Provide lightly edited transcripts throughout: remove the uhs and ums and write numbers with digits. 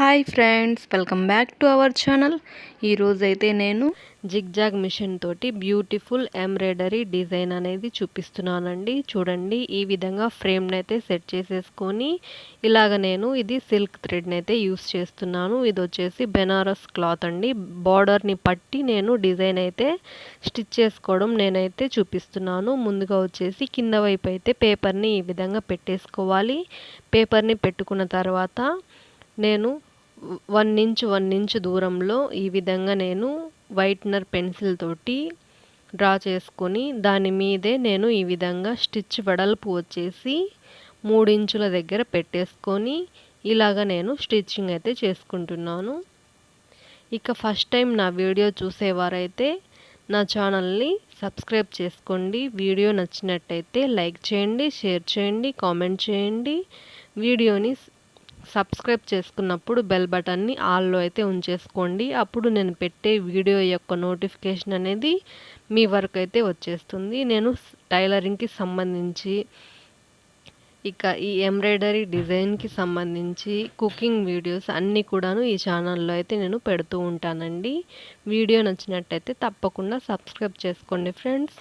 Hi friends, welcome back to our channel. ఈరోజైతే నేను zigzag machine తోటి బ్యూటిఫుల్ ఎంబ్రాయిడరీ డిజైన్ అనేది చూపిస్తున్నానండి. చూడండి, ఈ విధంగా ఫ్రేమ్ని అయితే సెట్ చేసేసుకొని ఇలాగ నేను ఇది సిల్క్ థ్రెడ్ని అయితే యూస్ చేస్తున్నాను. ఇది వచ్చేసి బెనారస్ క్లాత్ అండి. బార్డర్ని పట్టి నేను డిజైన్ అయితే స్టిచ్ చేసుకోవడం నేనైతే చూపిస్తున్నాను. ముందుగా వచ్చేసి కింద వైపు అయితే పేపర్ని ఈ విధంగా పెట్టేసుకోవాలి. పేపర్ని పెట్టుకున్న తర్వాత నేను 1 ఇంచ్ దూరంలో ఈ విధంగా నేను వైట్నర్ పెన్సిల్ తోటి డ్రా చేసుకొని దాని మీదే నేను ఈ విధంగా స్టిచ్ వెడల్పు వచ్చేసి 3 ఇంచుల దగ్గర పెట్టేసుకొని ఇలాగ నేను స్టిచ్చింగ్ అయితే చేసుకుంటున్నాను. ఇక ఫస్ట్ టైం నా వీడియో చూసేవారైతే నా ఛానల్ని సబ్స్క్రైబ్ చేసుకోండి. వీడియో నచ్చినట్టయితే లైక్ చేయండి, షేర్ చేయండి, కామెంట్ చేయండి. వీడియోని సబ్స్క్రైబ్ చేసుకున్నప్పుడు బెల్ బటన్ని ఆల్లో అయితే ఉంచేసుకోండి. అప్పుడు నేను పెట్టే వీడియో యొక్క నోటిఫికేషన్ అనేది మీ వరకు అయితే వచ్చేస్తుంది. నేను టైలరింగ్కి సంబంధించి, ఇక ఈ ఎంబ్రాయిడరీ డిజైన్కి సంబంధించి కుకింగ్ వీడియోస్ అన్నీ కూడాను ఈ ఛానల్లో అయితే నేను పెడుతూ ఉంటానండి. వీడియో నచ్చినట్టయితే తప్పకుండా సబ్స్క్రైబ్ చేసుకోండి ఫ్రెండ్స్.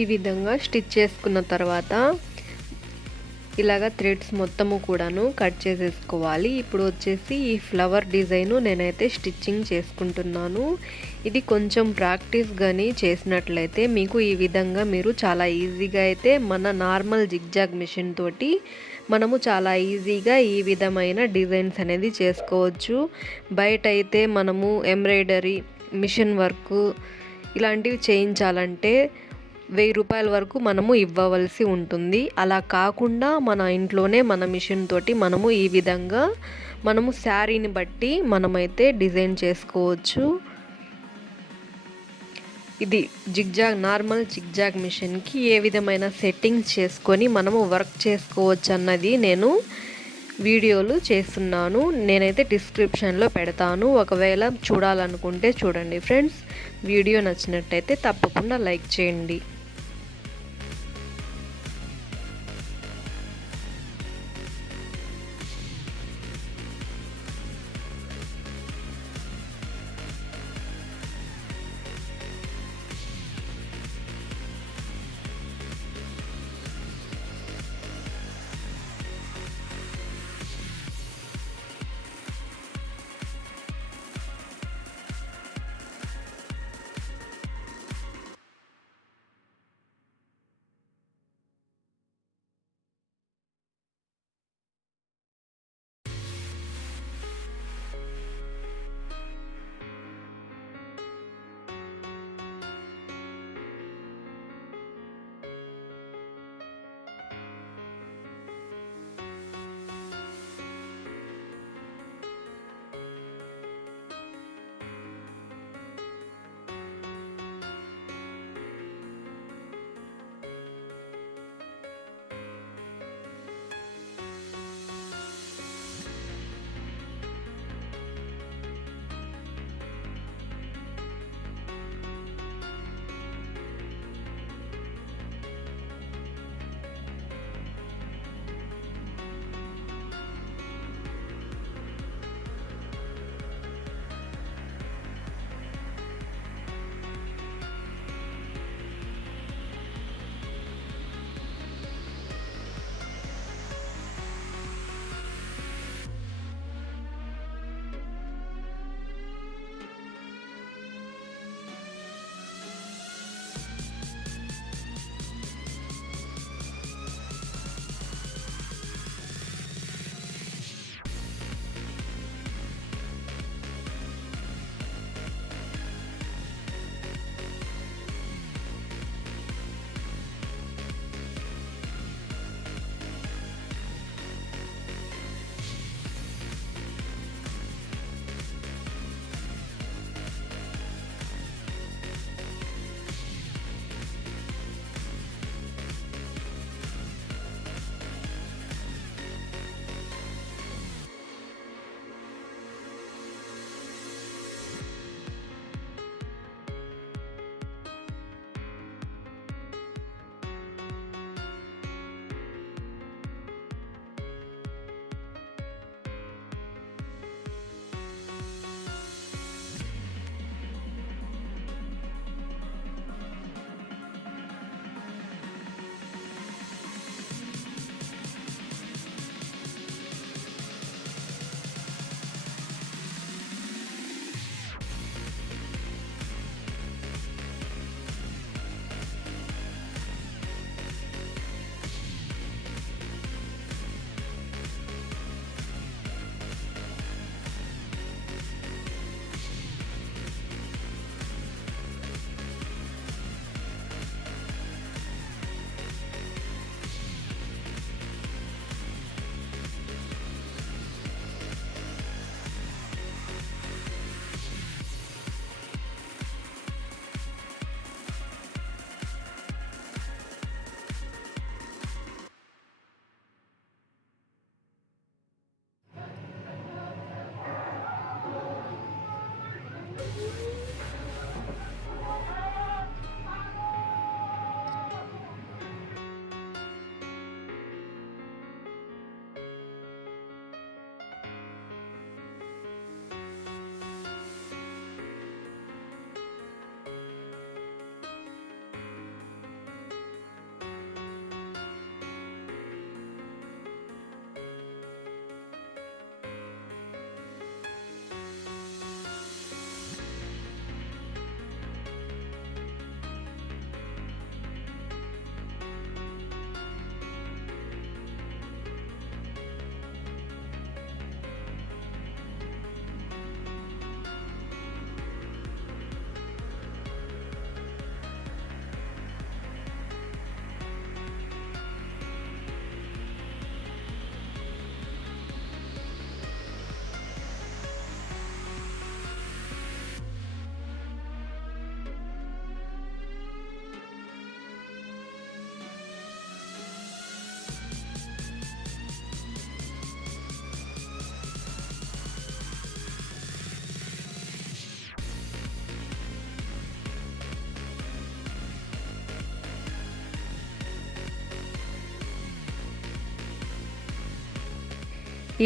ఈ విధంగా స్టిచ్ చేసుకున్న తర్వాత ఇలాగా థ్రెడ్స్ మొత్తము కూడాను కట్ చేసేసుకోవాలి. ఇప్పుడు వచ్చేసి ఈ ఫ్లవర్ డిజైన్ నేనైతే స్టిచ్చింగ్ చేసుకుంటున్నాను. ఇది కొంచెం ప్రాక్టీస్ గాని చేసినట్లయితే మీకు ఈ విధంగా మీరు చాలా ఈజీగా అయితే మన నార్మల్ జిగ్జాగ్ మిషన్ తోటి మనము చాలా ఈజీగా ఈ విధమైన డిజైన్స్ అనేది చేసుకోవచ్చు. బయట అయితే మనము ఎంబ్రాయిడరీ, మిషన్ వర్క్ ఇలాంటివి చేయించాలంటే 1000 రూపాయల వరకు మనము ఇవ్వవలసి ఉంటుంది. అలా కాకుండా మన ఇంట్లోనే మన మిషన్ తోటి మనము ఈ విధంగా మనము శారీని బట్టి మనమైతే డిజైన్ చేసుకోవచ్చు. ఇది జిగ్జాగ్ నార్మల్ జిగ్జాగ్ మిషన్కి ఏ విధమైన సెట్టింగ్స్ చేసుకొని మనము వర్క్ చేసుకోవచ్చు అన్నది నేను వీడియోలు చేస్తున్నాను. నేనైతే డిస్క్రిప్షన్లో పెడతాను. ఒకవేళ చూడాలనుకుంటే చూడండి ఫ్రెండ్స్. వీడియో నచ్చినట్టయితే తప్పకుండా లైక్ చేయండి.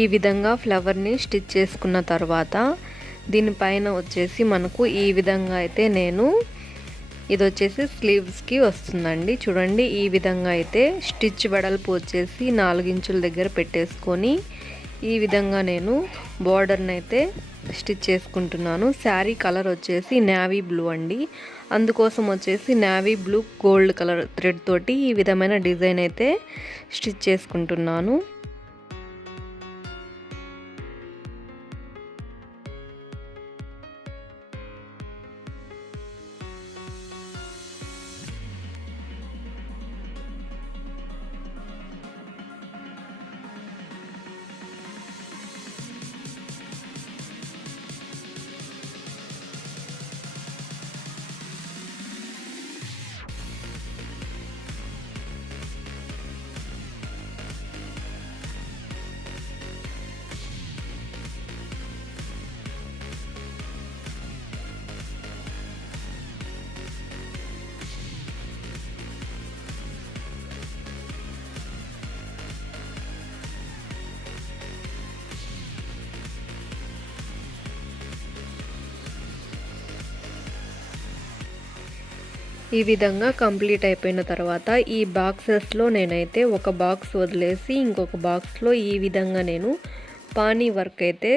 ఈ విధంగా ఫ్లవర్ని స్టిచ్ చేసుకున్న తర్వాత దీనిపైన వచ్చేసి మనకు ఈ విధంగా అయితే ఇది వచ్చేసి స్లీవ్స్కి వస్తుందండి. చూడండి, ఈ విధంగా అయితే స్టిచ్ వెడల్పు వచ్చేసి 4 ఇంచుల దగ్గర పెట్టేసుకొని ఈ విధంగా నేను బోర్డర్ని అయితే స్టిచ్ చేసుకుంటున్నాను. శారీ కలర్ వచ్చేసి నేవీ బ్లూ అండి. అందుకోసం వచ్చేసి navy blue gold colour thread తోటి ఈ విధమైన డిజైన్ అయితే స్టిచ్ చేసుకుంటున్నాను. ఈ విధంగా కంప్లీట్ అయిపోయిన తర్వాత ఈ బాక్సెస్లో నేనైతే ఒక బాక్స్ వదిలేసి ఇంకొక బాక్స్లో ఈ విధంగా నేను పానీ వర్క్ అయితే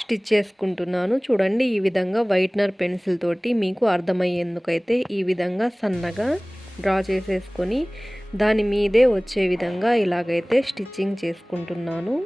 స్టిచ్ చేసుకుంటున్నాను. చూడండి, ఈ విధంగా వైట్నర్ పెన్సిల్ తోటి మీకు అర్థమయ్యేందుకైతే ఈ విధంగా సన్నగా డ్రా చేసేసుకొని దాని మీదే వచ్చే విధంగా ఇలాగైతే స్టిచ్చింగ్ చేసుకుంటున్నాను.